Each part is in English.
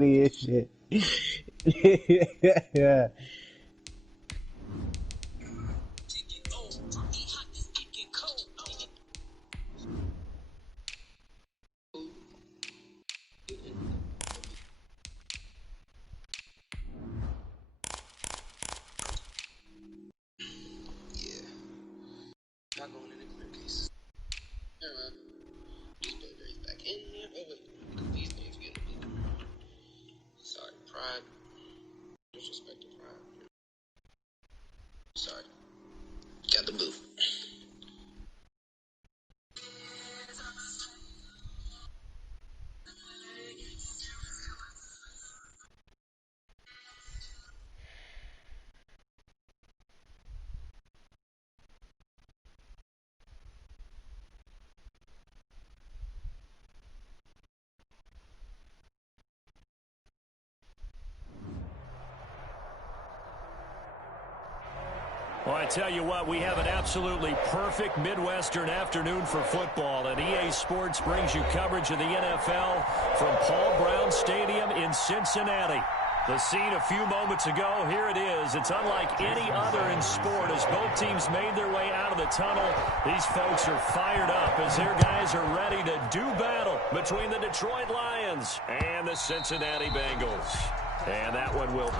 funny as shit. Yeah. Not going in the clear case. Never mind. These Blueberries back in here. Oh, wait. These things getting blue. Sorry, Pride. Disrespect to Pride. Sorry. Got the blue. Well, I tell you what, we have an absolutely perfect Midwestern afternoon for football, and EA Sports brings you coverage of the NFL from Paul Brown Stadium in Cincinnati. The scene a few moments ago, here it is. It's unlike any other in sport as both teams made their way out of the tunnel. These folks are fired up as their guys are ready to do battle between the Detroit Lions and the Cincinnati Bengals. And that one will...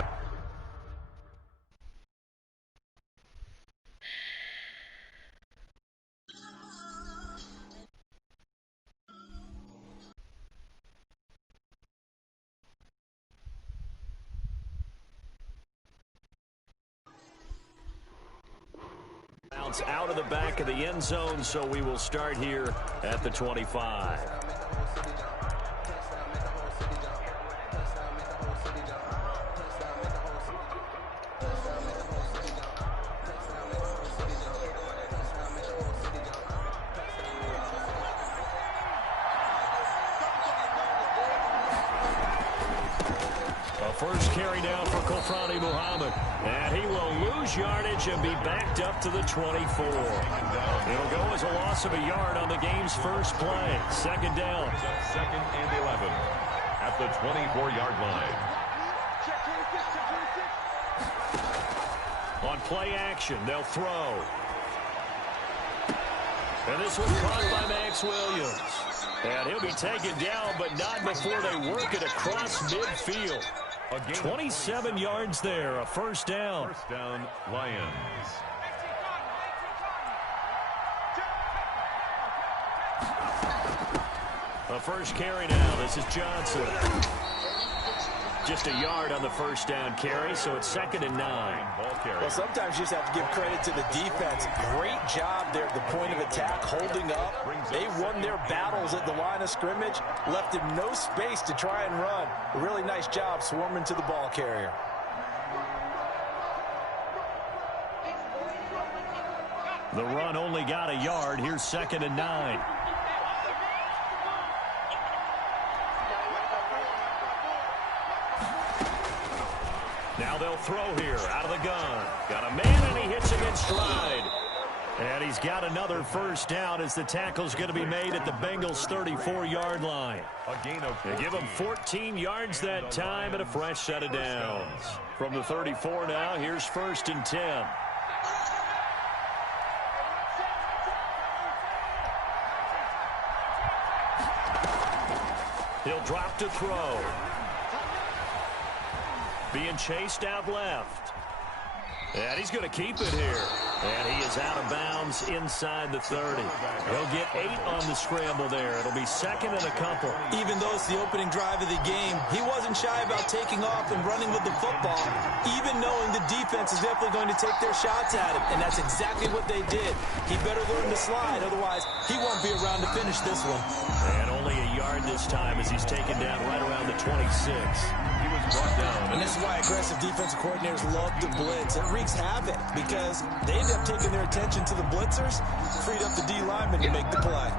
out of the back of the end zone, so we will start here at the 25. First carry down for Kofrani Muhammad. And he will lose yardage and be backed up to the 24. It'll go as a loss of a yard on the game's first play. Second down. Second and 11 at the 24-yard line. On play action, they'll throw. And this one caught by Max Williams. And he'll be taken down, but not before they work it across midfield. 27 yards there, a first down. First down, Lions. A first carry now. This is Johnson. Just a yard on the first down carry, so it's 2nd and 9. Well, sometimes you just have to give credit to the defense. Great job there at the point of attack, holding up. They won their battles at the line of scrimmage, left him no space to try and run. A really nice job swarming to the ball carrier. The run only got a yard. Here's 2nd and 9. Now they'll throw here out of the gun. Got a man, and he hits him in stride. And he's got another first down as the tackle's going to be made at the Bengals' 34-yard line. A gain of 14. They give him 14 yards that time and a fresh set of downs. From the 34 now, here's 1st and 10. He'll drop to throw. Being chased out left. And he's going to keep it here. And he is out of bounds inside the 30. He'll get 8 on the scramble there. It'll be 2nd and a couple. Even though it's the opening drive of the game, he wasn't shy about taking off and running with the football, even knowing the defense is definitely going to take their shots at him. And that's exactly what they did. He better learn to slide, otherwise he won't be around to finish this one. And only a yard this time as he's taken down right around the 26. He was brought down. And this is why aggressive defensive coordinators love to blitz. It wreaks havoc because they end up taking their attention to the blitzers, freed up the D lineman to make the play.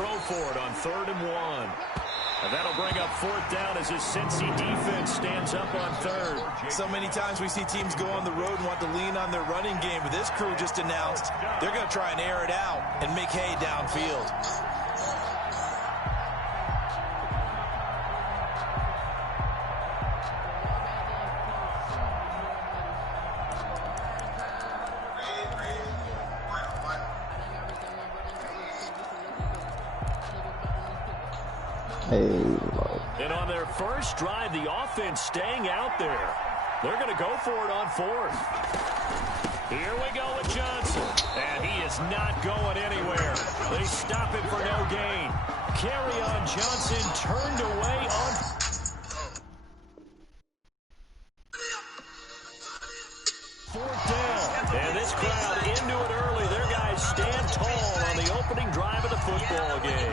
throw for it on 3rd and 1. And that'll bring up 4th down as his Cincy defense stands up on 3rd. So many times we see teams go on the road and want to lean on their running game, but this crew just announced they're going to try and air it out and make hay downfield. And on their first drive, the offense staying out there. They're going to go for it on 4th. Here we go with Johnson. And he is not going anywhere. They stop him for no gain. Carry on Johnson turned away on 4th down. And this crowd into it early. Their guys stand tall on the opening drive of the football game.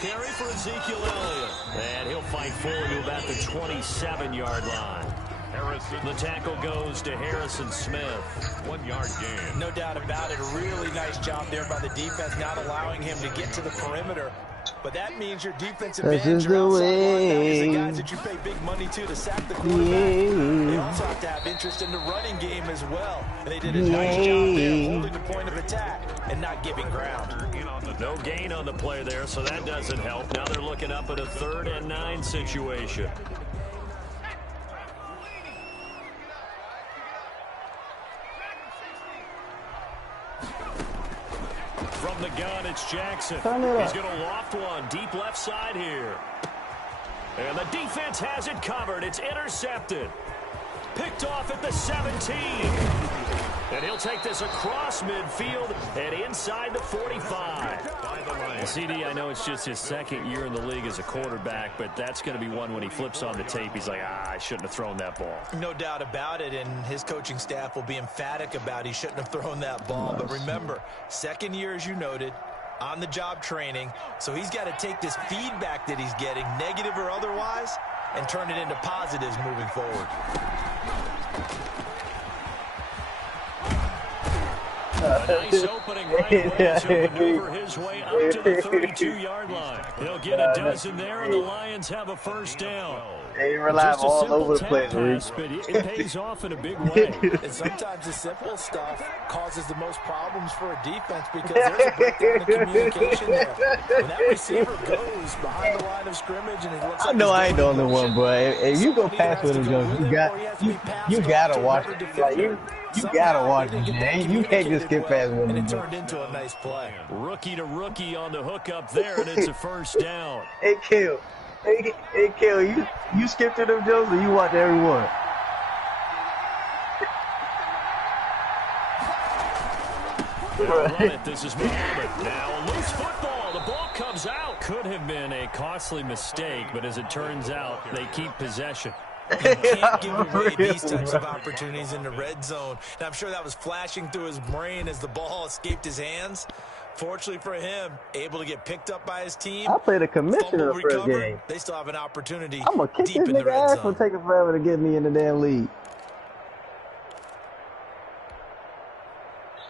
Carry for Ezekiel Elliott. And he'll fight forward to about the 27-yard line. The tackle goes to Harrison Smith. 1-yard gain. No doubt about it. A really nice job there by the defense, not allowing him to get to the perimeter. But that means your defensive ends, your outside linebackers, the guys that you pay big money to sack the quarterback. They also have to have interest in the running game as well. And they did a nice job there holding the point of attack and not giving ground. No gain on the play there, so that doesn't help. Now they're looking up at a 3rd and 9 situation. From the gun, it's Jackson. He's going to loft one deep left side here. And the defense has it covered. It's intercepted. Picked off at the 17. And he'll take this across midfield and inside the 45. Well, CD, I know it's just his 2nd year in the league as a quarterback, but that's going to be one when he flips on the tape. He's like, I shouldn't have thrown that ball. No doubt about it, and his coaching staff will be emphatic about he shouldn't have thrown that ball. But remember, 2nd year, as you noted, on-the-job training, so he's got to take this feedback that he's getting, negative or otherwise, and turn it into positives moving forward. A nice opening right away as he'll maneuver his way up to the 32-yard line. He'll get a dozen there, and the Lions have a 1st down. They rely all over the place, pass, but it pays off in a big way. And sometimes the simple stuff causes the most problems for a defense because there's a breakdown in communication there. When that receiver goes behind the line of scrimmage and it looks like I know I ain't the only one, but if you go past with him, you gotta watch it. Like, you gotta watch it, man. You can't just get past with him. And it turned into a nice play. Rookie to rookie on the hookup there, and it's a 1st down. Hey, Kill. Hey, Kill, you skip through them jokes or you watch every one? Right. This is Muhammad. Now a loose football. The ball comes out. Could have been a costly mistake, but as it turns out, they keep possession. You can't give away these types of opportunities in the red zone. And I'm sure that was flashing through his brain as the ball escaped his hands. Fortunately for him, able to get picked up by his team. I played a commissioner first game. They still have an opportunity. I'm going to kick this nigga ass for taking forever to get me in the damn league.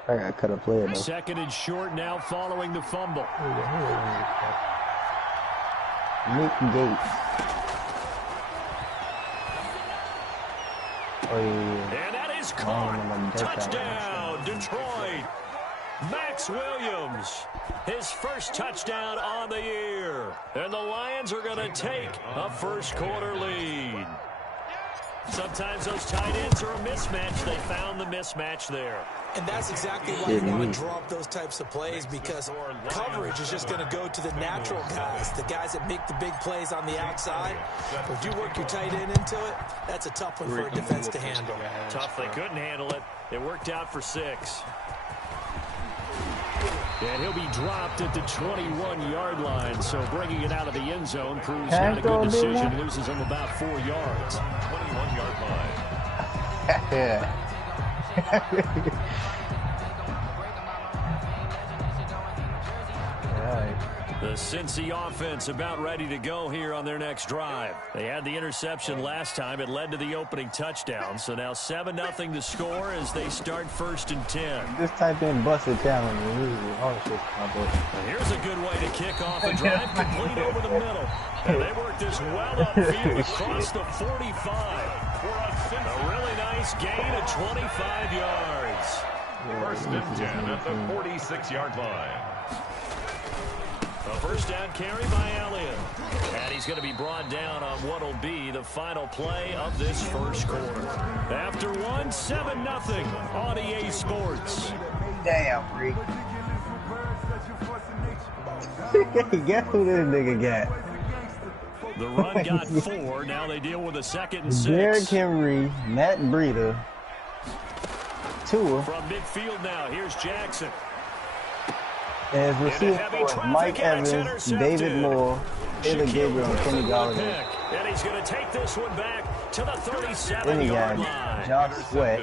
I got to cut a player, though. 2nd and short now following the fumble. Nick Gates. Oh, yeah. And that is caught. Touchdown, Detroit. Max Williams, his 1st touchdown on the year. And the Lions are going to take a 1st quarter lead. Sometimes those tight ends are a mismatch. They found the mismatch there. And that's exactly why you want to draw up those types of plays, because coverage is just going to go to the natural guys, the guys that make the big plays on the outside. But if you work your tight end into it, that's a tough one for a defense to handle. Tough. They couldn't handle it. It worked out for 6. And he'll be dropped at the 21-yard line, so bringing it out of the end zone proves not a good decision. Loses him about 4 yards. 21-yard line. Yeah. The Cincy offense about ready to go here on their next drive. They had the interception last time. It led to the opening touchdown. So now 7-0 to score as they start 1st and 10. Just type in busted challenge. And here's a good way to kick off a drive, complete over the middle. And they work this well upfield across the 45. A really nice gain of 25 yards. 1st and 10 at the 46-yard line. A first down carry by Elliott. And he's going to be brought down on what will be the final play of this first quarter. After 7-0 on EA Sports. Damn, freak. Guess who this nigga got? The run got 4. Now they deal with a 2nd and 6. Derrick Henry, Matt Breida, Tua. From midfield now, here's Jackson. And his receivers, Mike Evans, David Moore, Taylor Gabriel, and Kenny Galladay. And he's going to take this one back to the 37-yard Then he line. got Josh Sweat.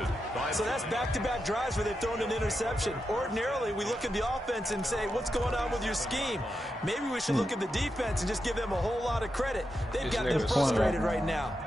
So that's back-to-back drives where they've thrown an interception. Ordinarily, we look at the offense and say, what's going on with your scheme? Maybe we should look at the defense and just give them a whole lot of credit. They've got them frustrated right now.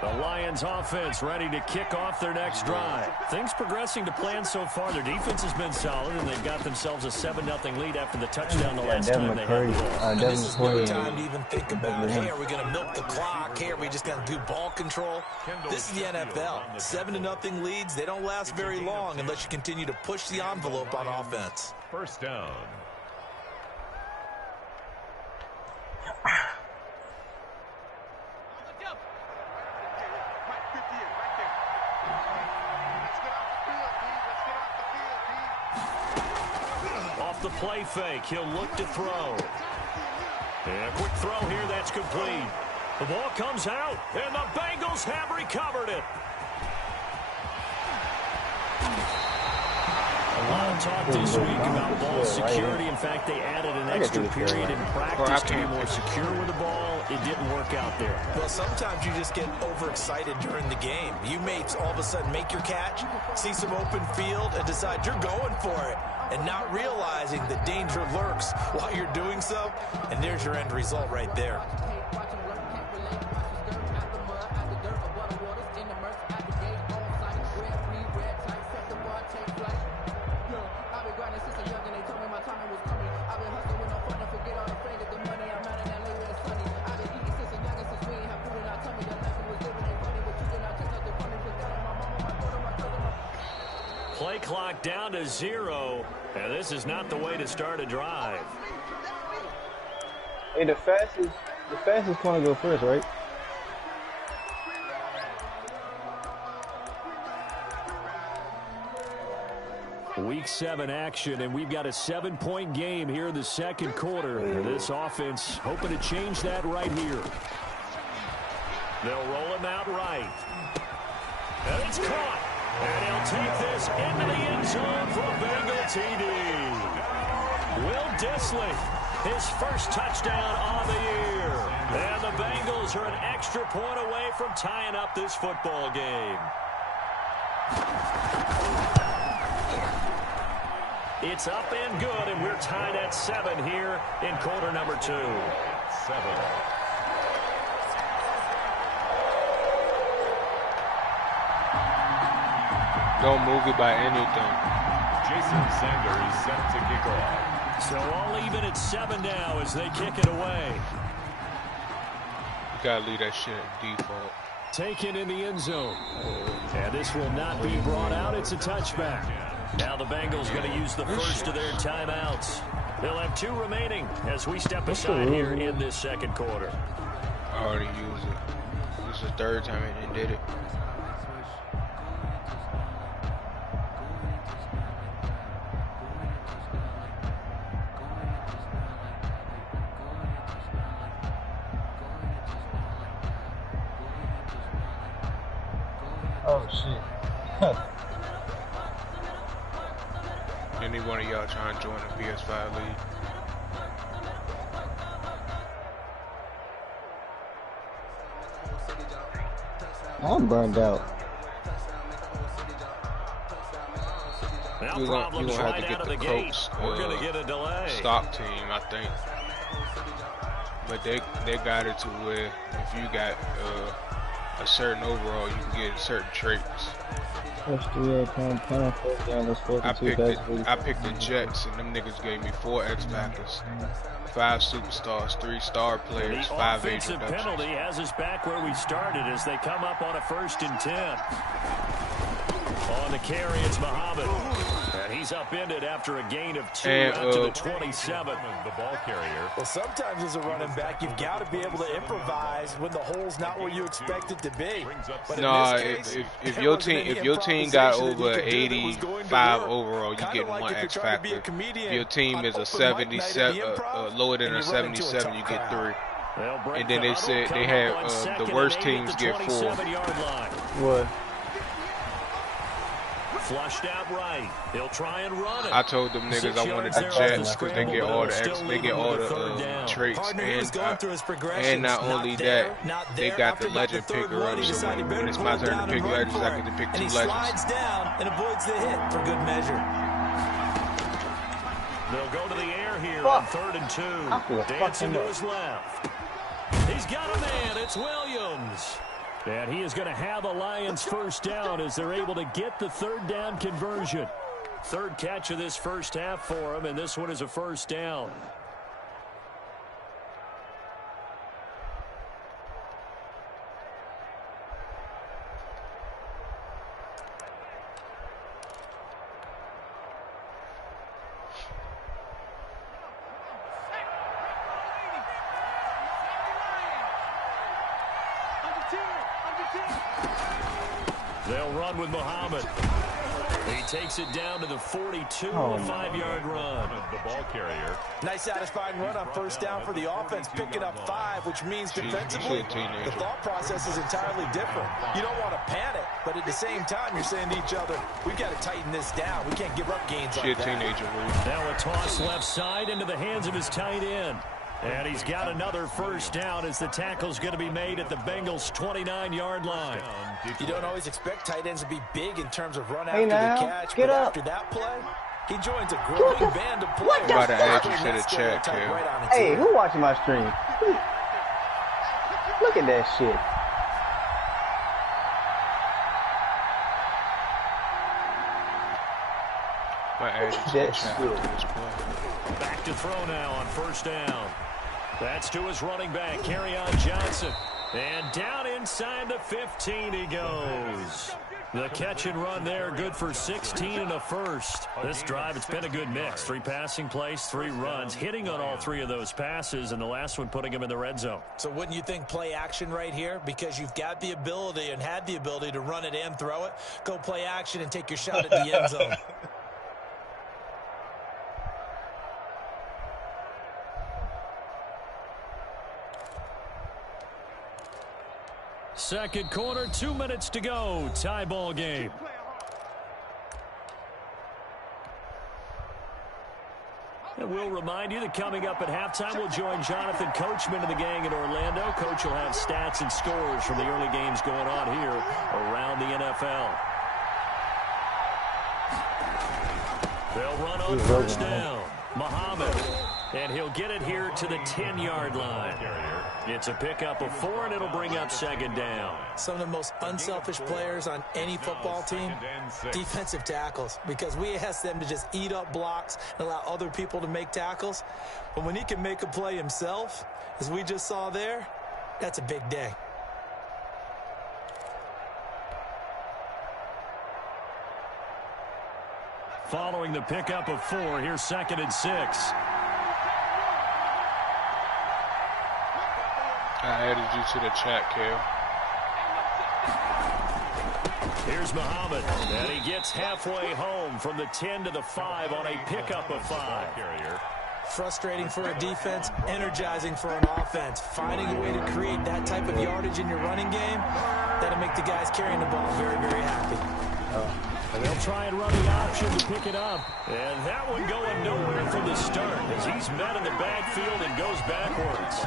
The Lions offense ready to kick off their next drive. Things progressing to plan so far. Their defense has been solid, and they've got themselves a 7-0 lead after the touchdown the last time they had the ball. This is no time to even think about, hey, are we going to milk the clock? Hey, are we just going to do ball control? This is the NFL. 7-0 leads, they don't last very long unless you continue to push the envelope on offense. 1st down. The play fake. He'll look to throw. And a quick throw here. That's complete. The ball comes out, and the Bengals have recovered it. A lot of talk this week about ball security. In fact, they added an extra period in practice to be more secure with the ball. It didn't work out there. Well, sometimes you just get overexcited during the game. You may all of a sudden make your catch, see some open field, and decide you're going for it, and not realizing the danger lurks while you're doing so, and there's your end result right there. Play clock down to 0, and this is not the way to start a drive. Hey, the fastest want to go first, right? Week 7 action, and we've got a 7-point game here in the second quarter. This offense hoping to change that right here. They'll roll him out right. And it's caught. And he'll take this into the end zone for a Bengal TD. Will Dissly, his first touchdown of the year. And the Bengals are an extra point away from tying up this football game. It's up and good, and we're tied at 7 here in quarter number 2. 7. Don't move it by anything. Jason Sanders set to kick off. So all even at 7 now as they kick it away. You gotta leave that shit at default. Taken in the end zone. And this will not be brought out. It's a touchback. Now the Bengals going to use the first of their timeouts. They'll have 2 remaining as we step aside here in this second quarter. I already used it. This is the 3rd time it did it. Oh shit. Any one of y'all trying to join the PS5 league? I'm burned out. Now You're problems gonna have right to out get of the the gate. Colts We're going to get a delay. stock team, I think. but they got it to where if you got a certain overall, you can get certain traits. I picked the Jets, and them niggas gave me 4 X-Factors, 5 superstars, 3 star players, 5 age reductions. The offensive penalty has us back where we started as they come up on a 1st and 10. On the carry, it's Muhammad. And he's upended after a gain of 2 out to the 27. The ball carrier. Well, sometimes as a running back, you've got to be able to improvise when the hole's not where you expect it to be. But no, if your team got over 85 overall, you get 1 X factor. If your team is a 77, lower than a 77, you get 3. And then they said they have the worst teams get 4. What? Flushed out right. He'll try and run it. I told them niggas I wanted the Jets because they get all the traits, and not only that, they got the legend picker up. So when it's my turn to pick legends, I get to pick 2 legends. Slides down and avoids the hit for good measure. They'll go to the air here on 3rd and 2. Dancing to his left. He's got a man. It's Williams. And he is going to have a Lions 1st down as they're able to get the 3rd down conversion. 3rd catch of this 1st half for him, and this one is a 1st down. They'll run with Muhammad. He takes it down to the 42, a 5-yard run. The ball carrier. Nice satisfying run on 1st down for the offense, picking up 5, which means defensively, the thought process is entirely different. You don't want to panic, but at the same time, you're saying to each other, we've got to tighten this down. We can't give up gains like that. Teenager. Now a toss left side into the hands of his tight end. And he's got another 1st down as the tackle's going to be made at the Bengals' 29-yard line. You don't always expect tight ends to be big in terms of run after the catch, but after that play, he joins a growing band of players. About to add you to the chat, Kim. Hey, who watching my stream? Look at that shit. Back to throw now on 1st down. That's to his running back, Kerryon Johnson. And down inside the 15 he goes. The catch and run there, good for 16 and a 1st. This drive, it's been a good mix. 3 passing plays, 3 runs, hitting on all 3 of those passes, and the last one putting him in the red zone. So wouldn't you think play action right here? Because you've got the ability and had the ability to run it and throw it. Go play action and take your shot at the end zone. Second quarter, 2 minutes to go. Tie ball game. And we'll remind you that coming up at halftime, we'll join Jonathan Coachman and the gang in Orlando. Coach will have stats and scores from the early games going on here around the NFL. They'll run on 1st down. Muhammad. And he'll get it here to the 10-yard line. It's a pickup of 4, and it'll bring up 2nd down. Some of the most unselfish players on any football team, defensive tackles, because we ask them to just eat up blocks and allow other people to make tackles. But when he can make a play himself, as we just saw there, that's a big day. Following the pickup of 4, here's 2nd and 6. I added you to the chat, Kale. Here's Muhammad, and he gets halfway home from the 10 to the 5 on a pickup of 5. Frustrating for a defense, energizing for an offense. Finding a way to create that type of yardage in your running game, that'll make the guys carrying the ball very, very happy. And they'll try and run the option to pick it up. And that one going nowhere from the start as he's met in the backfield and goes backwards.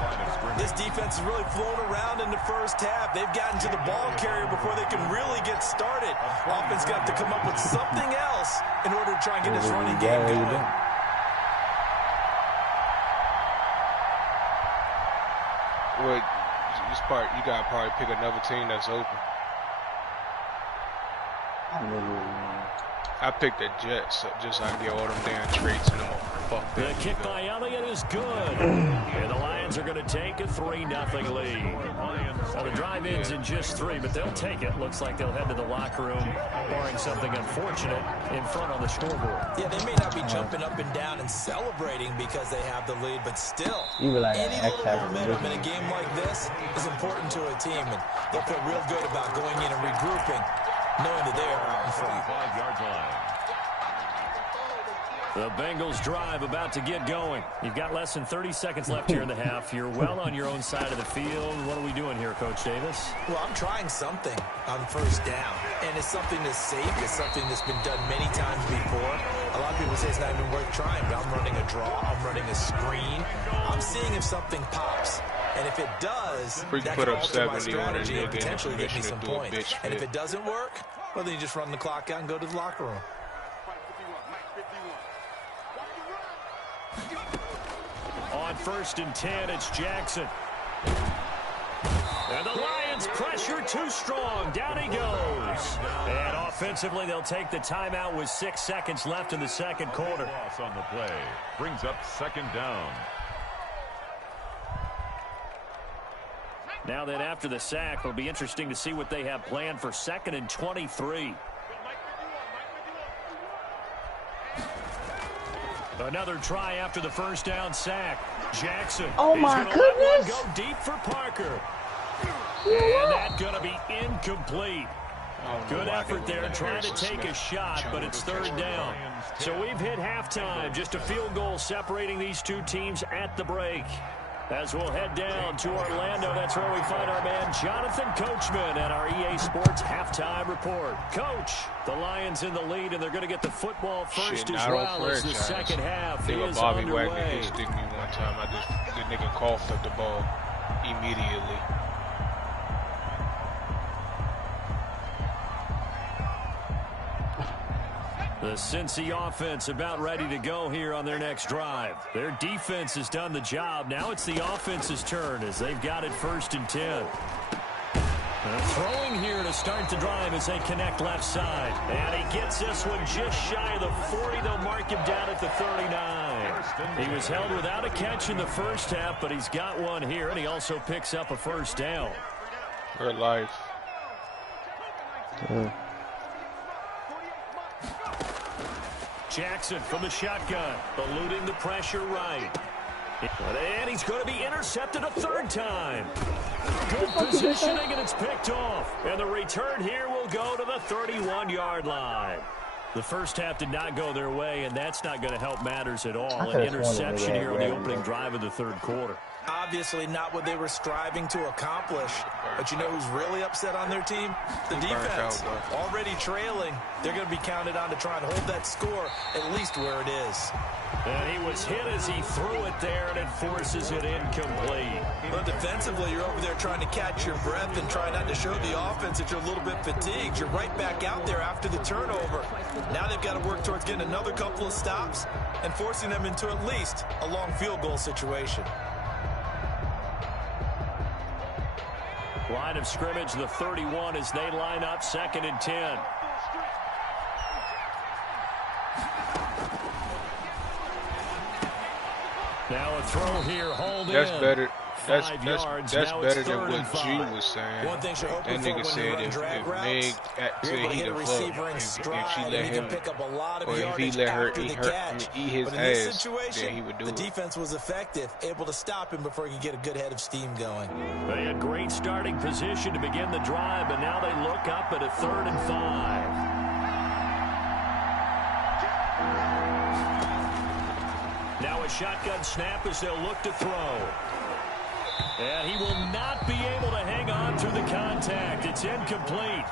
This defense has really flown around in the 1st half. They've gotten to the ball carrier before they can really get started. Offense got to come up with something else in order to try and get this running game going. Well, this part you gotta probably pick another team that's open. I picked the Jets just so I can get all them damn traits and them fuck. The kick by Elliott is good. And the Lions are going to take a 3-0 lead. Well, the drive ends in just 3, but they'll take it. Looks like they'll head to the locker room, barring something unfortunate, in front on the scoreboard. Yeah, they may not be jumping up and down and celebrating because they have the lead, but still, like any little momentum in a game like this is important to a team, and they'll feel real good about going in and regrouping, knowing that they are out in front. 5-yard line. The Bengals drive about to get going. You've got less than 30 seconds left here in the half. You're well on your own side of the field. What are we doing here, Coach Davis? Well, I'm trying something on first down, and it's something that's safe. It's something that's been done many times before. A lot of people say it's not even worth trying, but I'm running a draw. I'm running a screen. I'm seeing if something pops. And if it does, We that put can up alter my 70 on it strategy and and get potentially get me permission some to do a points. bitch And if fit. it doesn't work, well, then you just run the clock out and go to the locker room. On 1st and 10, it's Jackson. And the Lions pressure too strong. Down he goes. And offensively, they'll take the timeout with 6 seconds left in the second quarter. Loss on the play brings up 2nd down. Now then, after the sack, it'll be interesting to see what they have planned for 2nd and 23. Another try after the first down sack. Jackson. Oh my goodness. Go deep for Parker. And that's going to be incomplete. Good effort there trying to take a shot, but it's 3rd down. So we've hit halftime. Just a field goal separating these two teams at the break. As we'll head down to Orlando, that's where we find our man Jonathan Coachman at our EA Sports Halftime Report. Coach, the Lions in the lead, and they're going to get the football first as well as the second half is Bobby Wagner underway. did stick me one time. The nigga coughed up the ball immediately. The Cincy offense about ready to go here on their next drive. Their defense has done the job. Now it's the offense's turn as they've got it 1st and 10. Throwing here to start the drive as they connect left side. And he gets this one just shy of the 40. They'll mark him down at the 39. He was held without a catch in the first half, but he's got one here, and he also picks up a 1st down. For life. Jackson from the shotgun, eluding the pressure right. And he's going to be intercepted a 3rd time. Good positioning, and it's picked off. And the return here will go to the 31-yard line. The first half did not go their way, and that's not going to help matters at all. An interception here on the opening drive of the 3rd quarter. Obviously not what they were striving to accomplish. But you know who's really upset on their team? The defense. Already trailing. They're going to be counted on to try and hold that score at least where it is. And he was hit as he threw it there, and it forces it incomplete. But defensively, you're over there trying to catch your breath and try not to show the offense that you're a little bit fatigued. You're right back out there after the turnover. Now they've got to work towards getting another couple of stops and forcing them into at least a long field goal situation. Line of scrimmage, the 31 as they line up 2nd and 10. Now a throw here, hold That's in. better. That's 5 yards. that's Now better it's than 3rd and what G 5. was saying. One thing you're That hoping for nigga when said you're running if drag routes, Meg you're able said to he hit a the receiver fuck, in if stride, she let and he him, can pick up a lot of or if he yardage let her after the catch. eat his But in this ass, situation, then he would do the it. defense was effective, able to stop him before he could get a good head of steam going. They had great starting position to begin the drive, but now they look up at a 3rd and 5. Now a shotgun snap as they'll look to throw. And he will not be able to hang on through the contact. It's incomplete.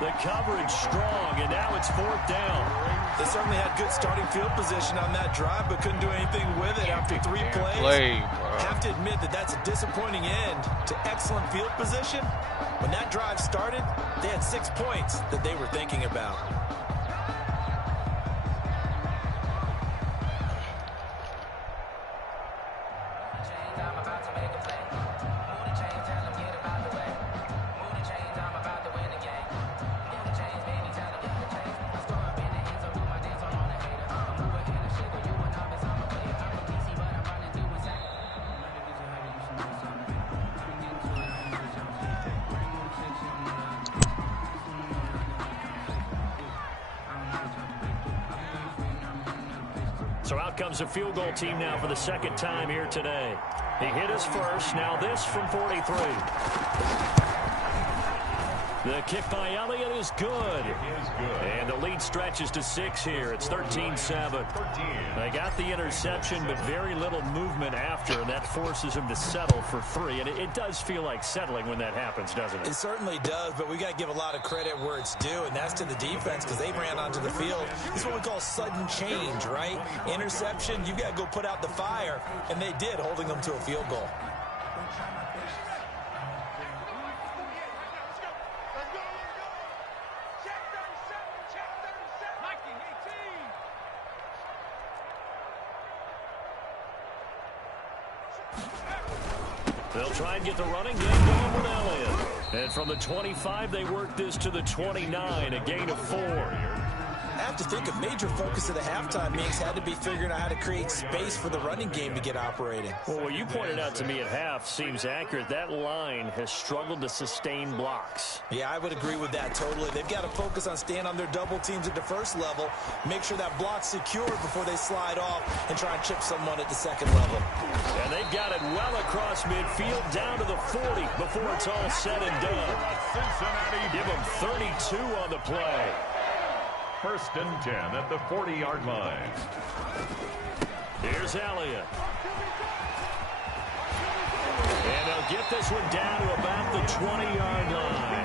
The coverage strong, and now it's 4th down. They certainly had good starting field position on that drive, but couldn't do anything with it after 3 plays. Have to admit that that's a disappointing end to excellent field position. When that drive started, they had 6 points that they were thinking about. Rams a field goal team now for the second time here today. He hit his first. Now this from 43. The kick by Elliott is good. And the lead stretches to 6 here. It's 13-7. They got the interception, but very little movement after, and that forces him to settle for 3. And it does feel like settling when that happens, doesn't it? It certainly does, but we got to give a lot of credit where it's due, and that's to the defense because they ran onto the field. This is what we call sudden change, right? Interception, you got to go put out the fire, and they did, holding them to a field goal. They'll try and get the running game going with Elliott. And from the 25, they work this to the 29, a gain of 4. I have to think a major focus of the halftime meetings had to be figuring out how to create space for the running game to get operating. Well, what you pointed out to me at half seems accurate. That line has struggled to sustain blocks. Yeah, I would agree with that totally. They've got to focus on staying on their double teams at the first level, make sure that block's secured before they slide off and try and chip someone at the second level. And they've got it well across midfield down to the 40 before it's all said and done. Give them 32 on the play. 1st and 10 at the 40-yard line. Here's Elliott. And they'll get this one down to about the 20-yard line.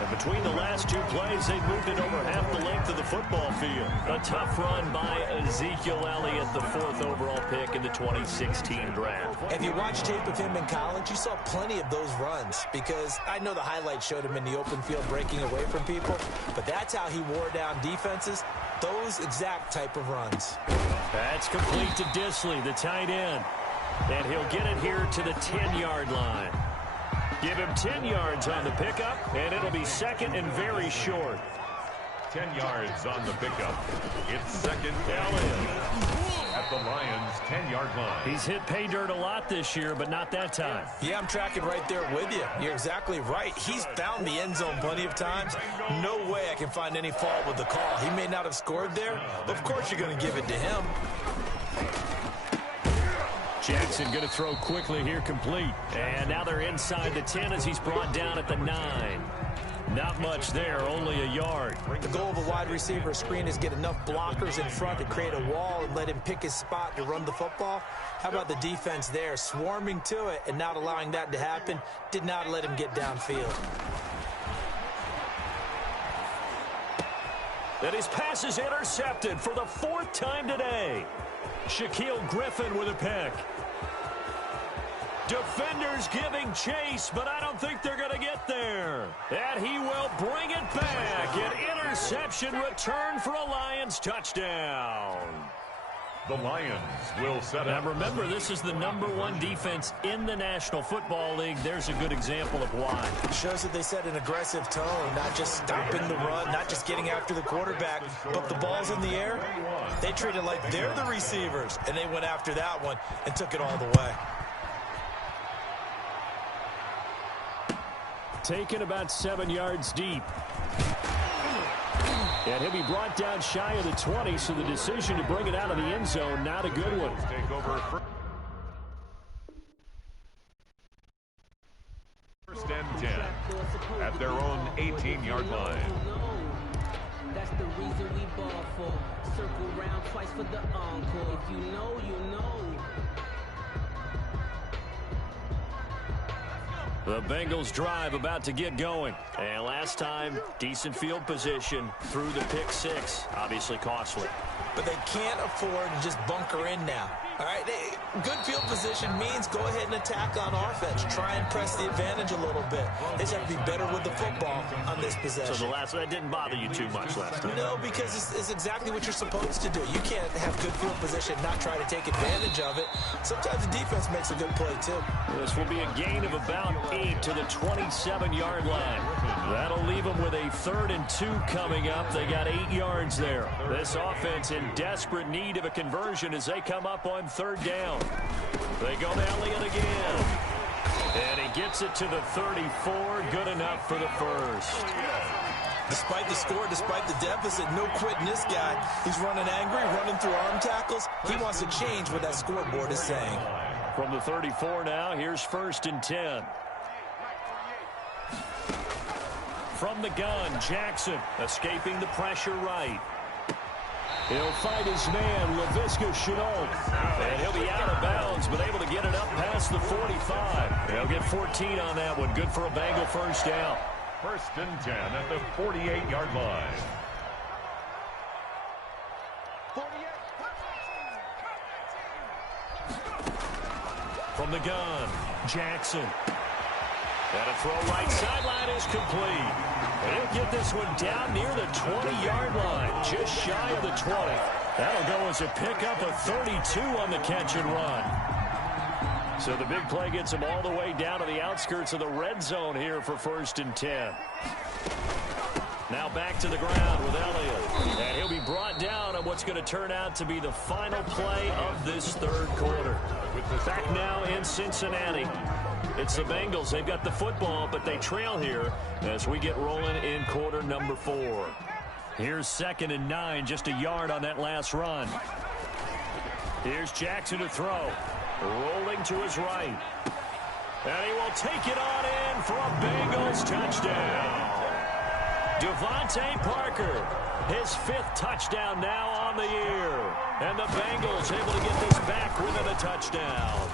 And between the last 2 plays, they've moved it over half the length of the football field. A tough run by Ezekiel Elliott, the 4th overall pick in the 2016 draft. If you watch tape of him in college, you saw plenty of those runs because I know the highlights showed him in the open field breaking away from people, but that's how he wore down defenses, those exact type of runs. That's complete to Disley, the tight end. And he'll get it here to the 10-yard line. Give him 10 yards on the pickup, and it'll be second and very short. 10 yards on the pickup. It's 2nd down at the Lions' 10-yard line. He's hit pay dirt a lot this year, but not that time. Yeah, I'm tracking right there with you. You're exactly right. He's found the end zone plenty of times. No way I can find any fault with the call. He may not have scored there, but of course you're going to give it to him. Jackson going to throw quickly here, complete. And now they're inside the 10 as he's brought down at the 9. Not much there, only a yard. The goal of a wide receiver screen is get enough blockers in front to create a wall and let him pick his spot to run the football. How about the defense there, swarming to it and not allowing that to happen? Did not let him get downfield. And his pass is intercepted for the 4th time today. Shaquille Griffin with a pick. Defenders giving chase, but I don't think they're going to get there. And he will bring it back. An interception return for a Lions touchdown. The Lions will set up. Now remember, this is the #1 defense in the National Football League. There's a good example of why. It shows that they set an aggressive tone, not just stopping the run, not just getting after the quarterback, but the ball's in the air. They treat it like they're the receivers, and they went after that one and took it all the way. Taken about 7 yards deep. And he'll be brought down shy of the 20, so the decision to bring it out of the end zone, not a good one. Take over 1st and 10 at their own 18-yard line. That's the reason we ball for. Circle round twice for the encore. If you know, you know. The Bengals drive about to get going. And last time, decent field position through the pick 6. Obviously costly. But they can't afford to just bunker in now. All right, good field position means go ahead and attack on offense. Try and press the advantage a little bit. They just have to be better with the football on this possession. So that didn't bother you too much last time? No, because it's exactly what you're supposed to do. You can't have good field position and not try to take advantage of it. Sometimes the defense makes a good play, too. This will be a gain of about 8 to the 27-yard line. That'll leave them with a 3rd and 2 coming up. They got 8 yards there. This offense in desperate need of a conversion as they come up on 3rd down. They go to Elliott again. And he gets it to the 34. Good enough for the first. Despite the score, despite the deficit, no quitting this guy. He's running angry, running through arm tackles. He wants to change what that scoreboard is saying. From the 34 now, here's 1st and 10. From the gun, Jackson escaping the pressure right. He'll fight his man, Laviska Shenault. And he'll be out of bounds, but able to get it up past the 45. They'll get 14 on that one. Good for a Bengal first down. 1st and 10 at the 48-yard line. From the gun, Jackson. And a throw right sideline is complete. And he'll get this one down near the 20-yard line, just shy of the 20. That'll go as a pickup of 32 on the catch and run. So the big play gets him all the way down to the outskirts of the red zone here for 1st and 10. Now back to the ground with Elliott. And he'll be brought down on what's going to turn out to be the final play of this 3rd quarter. Back now in Cincinnati. It's the Bengals. They've got the football, but they trail here as we get rolling in quarter number 4. Here's 2nd and 9, just a yard on that last run. Here's Jackson to throw. Rolling to his right. And he will take it on in for a Bengals touchdown. Devontae Parker, his 5th touchdown now on the year. And the Bengals able to get this back within a touchdown.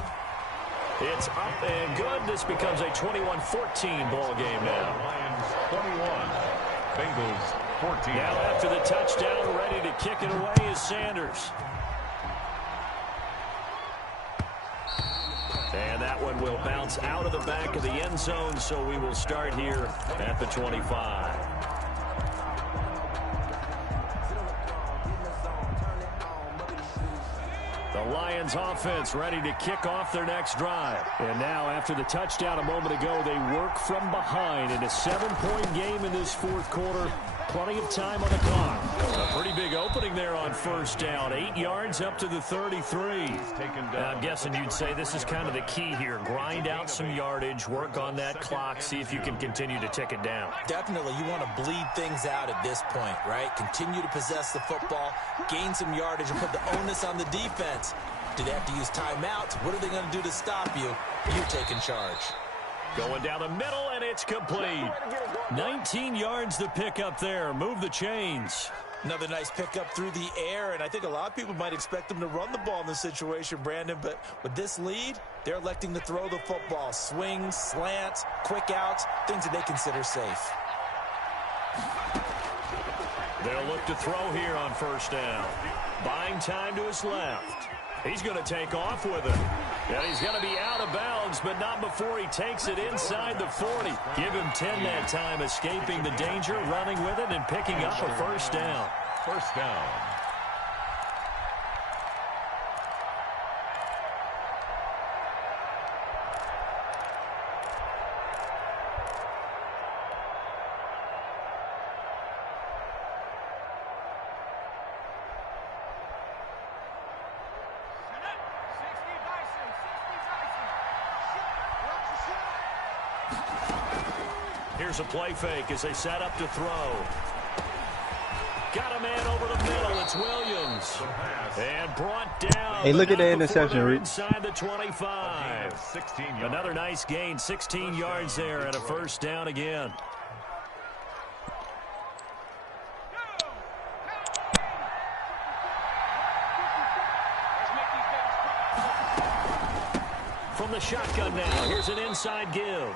It's up and good. This becomes a 21-14 ball game now. Lions 21, Bengals 14. Now after the touchdown, ready to kick it away is Sanders. And that one will bounce out of the back of the end zone, so we will start here at the 25. The Lions offense ready to kick off their next drive. And now after the touchdown a moment ago, they work from behind in a 7-point game in this 4th quarter. Plenty of time on the clock. A pretty big opening there on 1st down. 8 yards up to the 33. I'm guessing you'd say this is kind of the key here. Grind out some yardage, work on that clock, see if you can continue to tick it down. Definitely. You want to bleed things out at this point, right? Continue to possess the football, gain some yardage, and put the onus on the defense. Do they have to use timeouts? What are they going to do to stop you? You taking charge. Going down the middle, and it's complete. 19 yards to pick up there. Move the chains. Another nice pickup through the air, and I think a lot of people might expect them to run the ball in this situation, Brandon, but with this lead, they're electing to throw the football. Swings, slants, quick outs, things that they consider safe. They'll look to throw here on 1st down. Buying time to his left. He's going to take off with it. And he's going to be out of bounds, but not before he takes it inside the 40. Give him 10 that time, escaping the danger, running with it, and picking up a 1st down. 1st down. Here's a play fake as they set up to throw. Got a man over the middle. It's Williams. And brought down. Hey, look at the interception, Reed. Inside the 25. Another nice gain. 16 yards there and a 1st down again. From the shotgun now. Here's an inside give.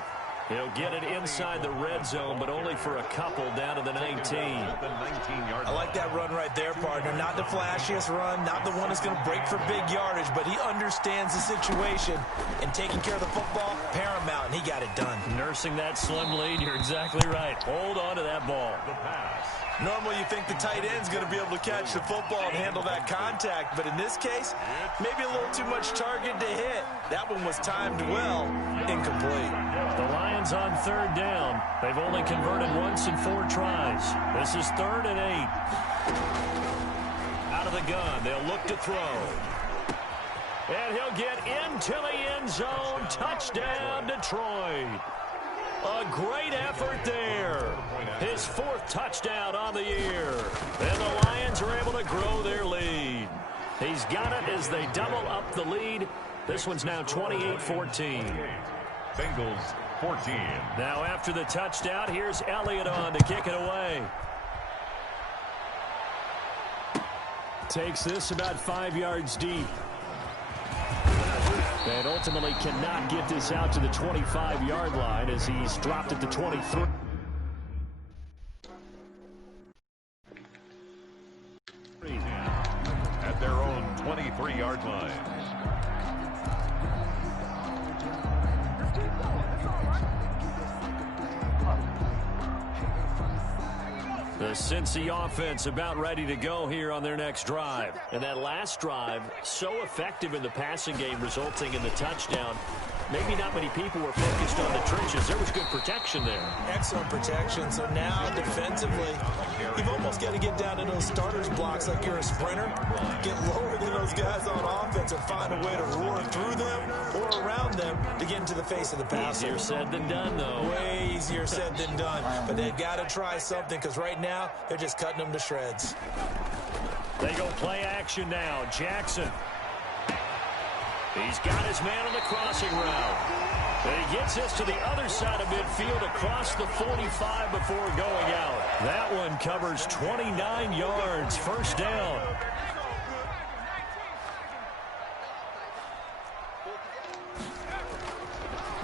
He'll get it inside the red zone, but only for a couple down to the 19. I like that run right there, partner. Not the flashiest run, not the one that's going to break for big yardage, but he understands the situation, and taking care of the football, paramount, and he got it done. Nursing that slim lead, you're exactly right. Hold on to that ball. The pass. Normally you think the tight end's going to be able to catch the football and handle that contact, but in this case, maybe a little too much target to hit. That one was timed well, incomplete. The Lions on 3rd down. They've only converted once in 4 tries. This is 3rd and 8. Out of the gun, they'll look to throw. And he'll get into the end zone. Touchdown, Detroit. A great effort there. His 4th touchdown on the year. And the Lions are able to grow their lead. He's got it as they double up the lead. This one's now 28-14. Bengals 14. Now after the touchdown, here's Elliott on to kick it away. Takes this about 5 yards deep. And ultimately cannot get this out to the 25-yard line as he's dropped at the 23. At their own 23-yard line. The Cincy offense about ready to go here on their next drive. And that last drive, so effective in the passing game, resulting in the touchdown. Maybe not many people were focused on the trenches. There was good protection there. Excellent protection. So now defensively, you've almost got to get down to those starters blocks like you're a sprinter. Get lower than those guys on offense and find a way to roar through them or around them to get into the face of the passer. Easier said than done, though. Way easier said than done. But they've got to try something because right now they're just cutting them to shreds. They go play action now. Jackson. He's got his man on the crossing route. And he gets this to the other side of midfield across the 45 before going out. That one covers 29 yards. First down.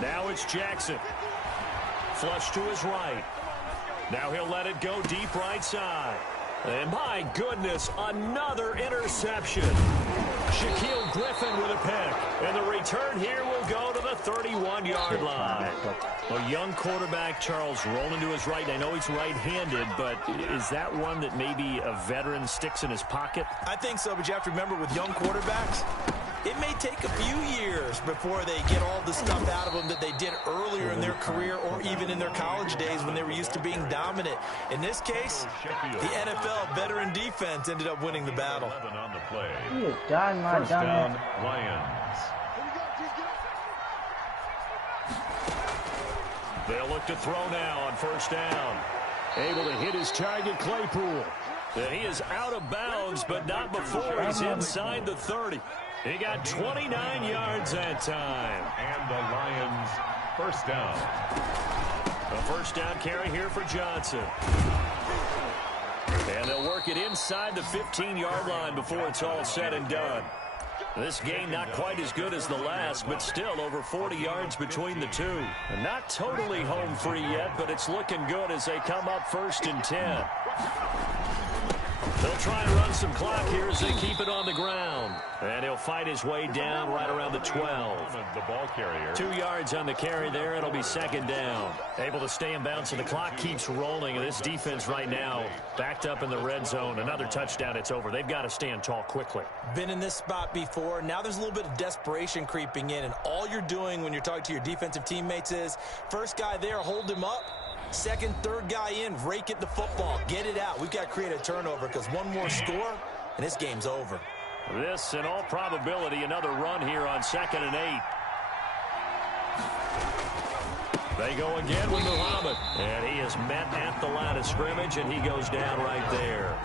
Now it's Jackson. Flush to his right. Now he'll let it go deep right side. And my goodness, another interception. Shaquille Griffin with a pick. And the return here will go to the 31-yard line. A young quarterback, Charles, rolling to his right. I know he's right-handed, but is that one that maybe a veteran sticks in his pocket? I think so, but you have to remember with young quarterbacks, it may take a few years before they get all the stuff out of them that they did earlier in their career or even in their college days when they were used to being dominant. In this case, the NFL veteran defense ended up winning the battle. On the play. You done, my First down, dumbass. Lions. They'll look to throw now on first down. Able to hit his target, Claypool. And he is out of bounds, but not before he's inside the 30. He got 29 yards that time. And the Lions first down. A first down carry here for Johnson. And they'll work it inside the 15-yard line before it's all said and done. This game not quite as good as the last, but still over 40 yards between the two. And not totally home free yet, but it's looking good as they come up 1st and 10. They'll try and run some clock here as they keep it on the ground. And he'll fight his way down right around the 12. The ball carrier. 2 yards on the carry there. It'll be second down. Able to stay in bounds, and the clock keeps rolling. And this defense right now backed up in the red zone. Another touchdown, it's over. They've got to stand tall quickly. Been in this spot before. Now there's a little bit of desperation creeping in. And all you're doing when you're talking to your defensive teammates is, first guy there, hold him up. Second, third guy in, rake at the football. Get it out. We've got to create a turnover because one more score, and this game's over. This, in all probability, another run here on 2nd and 8. They go again with Muhammad. And he is met at the line of scrimmage, and he goes down right there.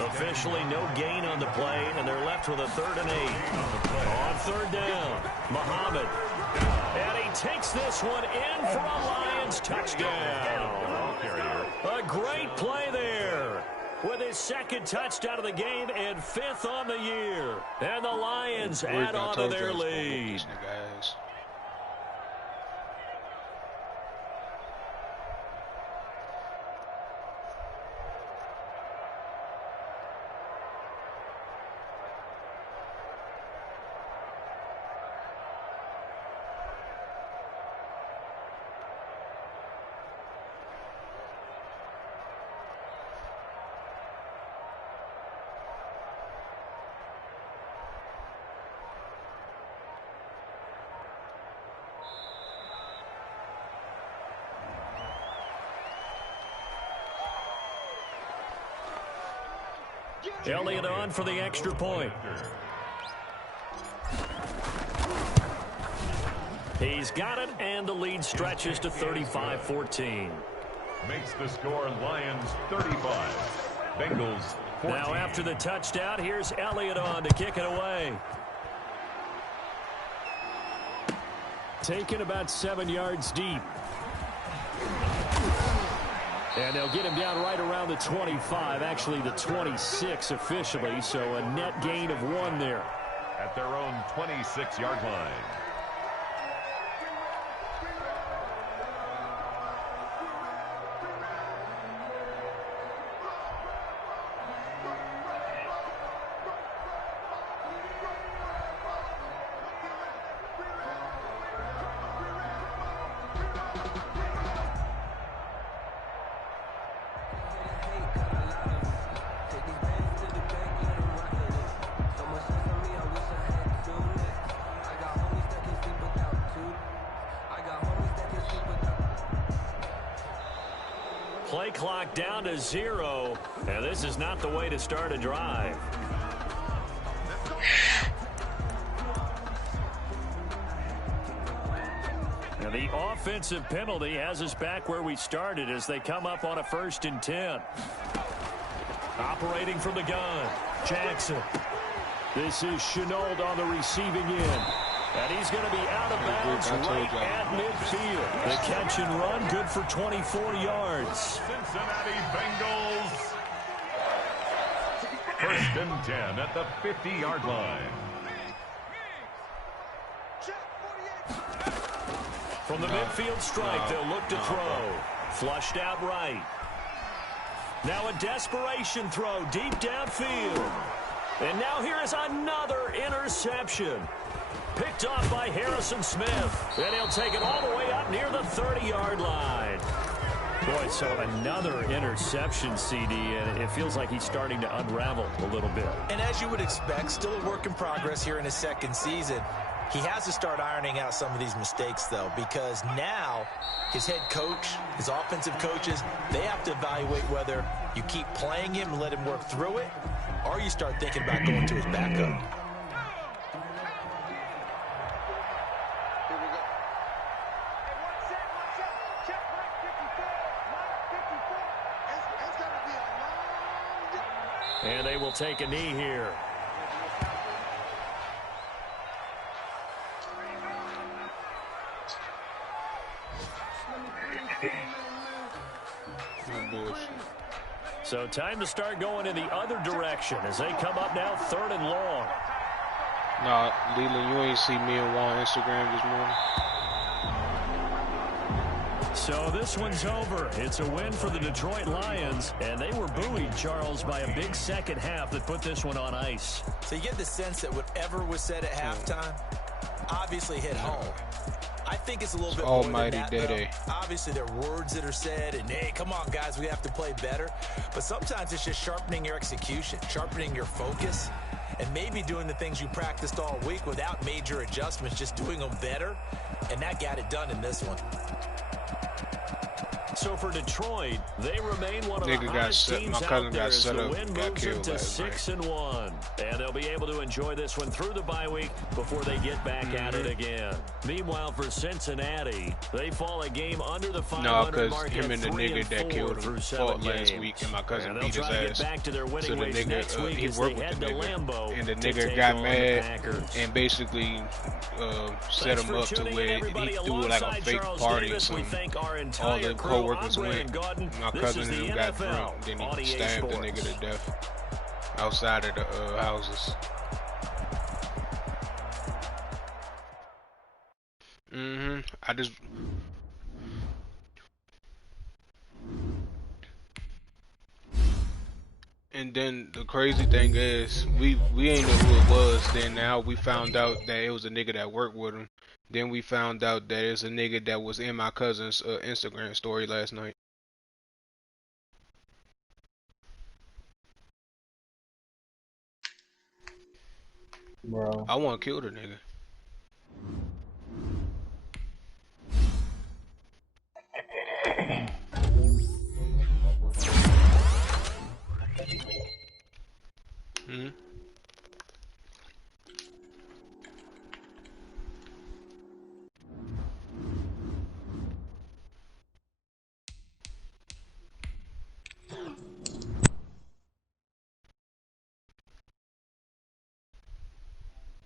Officially no gain on the play, and they're left with a 3rd and 8. On 3rd down, Muhammad. And he takes this one in for a Lions touchdown. A great play there with his 2nd touchdown of the game and 5th on the year. And the Lions add on to their lead. Elliott on for the extra point. He's got it, and the lead stretches to 35-14. Makes the score Lions 35. Bengals 14. Now after the touchdown, here's Elliott on to kick it away. Taken about 7 yards deep. And they'll get him down right around the 25, actually the 26 officially, so a net gain of 1 there. At their own 26-yard line. Play clock down to 0, and this is not the way to start a drive. And the offensive penalty has us back where we started as they come up on a 1st and 10. Operating from the gun, Jackson. This is Chenault on the receiving end. And he's going to be out of bounds right at midfield. The catch and run, good for 24 yards. Cincinnati Bengals. 1st and 10 at the 50-yard line. From the midfield strike, they'll look to throw. Flushed out right. Now a desperation throw deep downfield. And now here is another interception. Picked off by Harrison Smith. And he'll take it all the way up near the 30-yard line. Boy, so another interception, CD, and it feels like he's starting to unravel a little bit. And as you would expect, still a work in progress here in his 2nd season. He has to start ironing out some of these mistakes, though, because now his head coach, his offensive coaches, they have to evaluate whether you keep playing him and let him work through it, or you start thinking about going to his backup. And they will take a knee here. So time to start going in the other direction as they come up now 3rd and long. Nah, Leland, you ain't see me and Juan Instagram this morning. So this one's over. It's a win for the Detroit Lions, and they were buoyed, Charles, by a big second half that put this one on ice. So you get the sense that whatever was said at halftime obviously hit home. I think it's a little bit more than that, though. Obviously, there are words that are said, and, hey, come on, guys, we have to play better. But sometimes it's just sharpening your execution, sharpening your focus, and maybe doing the things you practiced all week without major adjustments, just doing them better, and that got it done in this one. So for Detroit, they remain one of the hottest teams out there as the win moves them to 6-1. And they'll be able to enjoy this one through the bye week before they get back at it again. Meanwhile, for Cincinnati, they fall a game under the 500 mark him and the nigga that killed him fought last week, and my cousin beat his ass. Back to their winning so the ways next nigga, week he worked with the nigga, and the nigga got mad and basically set him up to where he threw like a fake party or something. All the co-workers went. My cousin and him got drunk. Then he stabbed the nigga to death outside of the houses. I just. And then the crazy thing is, we ain't know who it was. Then now we found out that it was a nigga that worked with him. Then we found out that it's a nigga that was in my cousin's Instagram story last night. Bro, I want to kill the nigga.